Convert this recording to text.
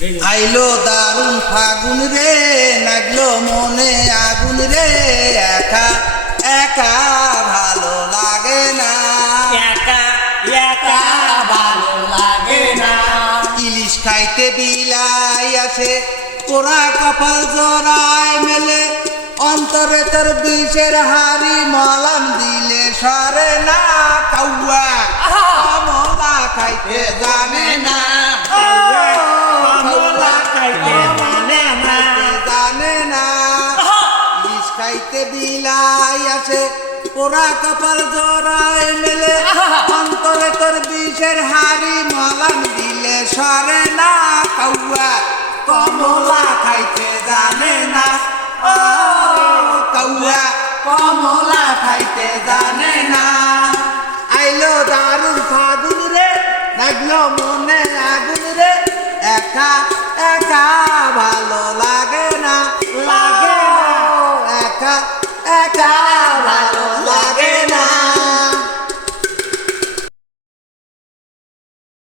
আইলো দারুণ ফাগুন রে, লাগলো মনে আগুন রে, একা একা ভালো লাগে না, একা একা ভালো লাগে না। ইলিশ খাইতে বিলাই আসে, পোড়া কপাল জোড়ায় মেলে, অন্তরে তোর বিষের হাড়ি মলাম দিলে সরে না, কাউয়া কমলা খাইতে জানে না, কমলা খাইতে জানে না, জানে না। ইলিশ খাইতে বিলাই আসে, পোড়া কপাল জোড়ায় মেলে, অন্তরে তোর বিষের হাড়ি মলাম দিলে সরে না, কাউয়া কমলা খাইতে জানে না, ও কাউয়া কমলা খাইতে জানে না। আইলো দারুণ ফাগুন রে, লাগলো মনে আগুন রে, একা একা ভালো লাগে না, লাগে না, একা একা ভালো লাগে